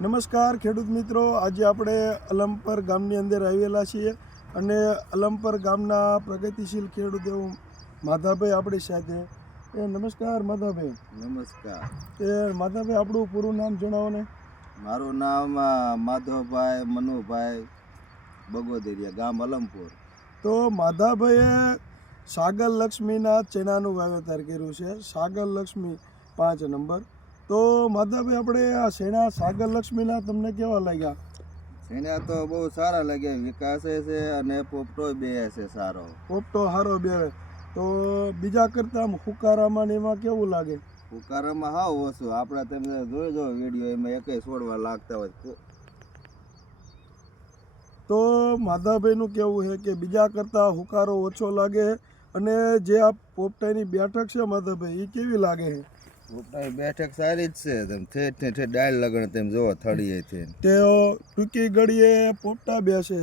નમસ્કાર ખેડૂત મિત્રો, આજે આપણે અલમપર ગામની અંદર આવેલા છીએ અને અલમપર ગામના પ્રગતિશીલ ખેડૂત એવું માધાભાઈ આપણી સાથે. નમસ્કાર માધાભાઈ. નમસ્કાર. માધાભાઈ, આપણું પૂરું નામ જણાવો ને. મારું નામ માધવભાઈ મનુભાઈ બગોદરિયા, ગામ અલમપુર. તો માધાભાઈએ સાગર લક્ષ્મીના ચણાનું વાવેતર કર્યું છે, સાગર લક્ષ્મી 5 નંબર. તો માધાભાઈ, આપણે આ શેણા સાગર લક્ષ્મીના તમને કેવા લાગ્યા? શેણા તો બહુ સારા લાગ્યા, વિકાસે છે અને પોપટો બે છે સારો. પોપટો સારો બે. તો બીજા કરતાં હુકારામાં ને એમાં કેવું લાગે? હુકારામાં હાવ ઓછું. આપણે તમે જોઈ જો વિડીયો, એમાં એકેય છોડવા લાગતા હોય. તો માધાભાઈનું કેવું છે કે બીજા કરતાં હુકારો ઓછો લાગે. અને જે આ પોપટાની બેઠક છે માધાભાઈ, એ કેવી લાગે છે? પોપટાની બેઠક સારી જ છે. તેમ ઠેઠ ડાળ લગણ તેમ જોવો થળીએ છે. તે ટૂંકી ઘડીએ પોપટા બેસે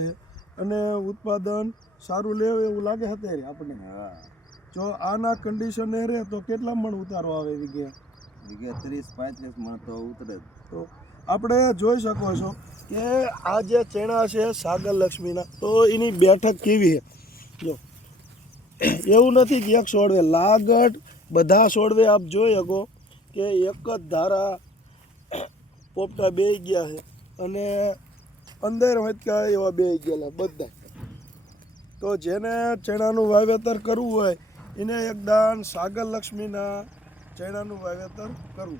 અને ઉત્પાદન સારું લે એવું લાગે અત્યારે આપણને. હા, જો આના કન્ડિશને રહે તો કેટલા મણ ઉતારો આવે વીઘે? વીઘે 30-35 મણ તો ઉતરે. તો આપણે જોઈ શકો છો કે આ જે ચણા છે સાગર લક્ષ્મીના, તો એની બેઠક કેવી છે. જો એવું નથી કે એક છોડવે લાગટ, બધા છોડવે આપ જોઈ શકો કે એક જ ધારા પોપટા બેહી ગયા છે અને અંદર વચકા એવા બેહી ગયેલા બધા. તો જેને ચણાનું વાવેતર કરવું હોય એને એકદમ સાગર લક્ષ્મીના ચણાનું વાવેતર કરવું.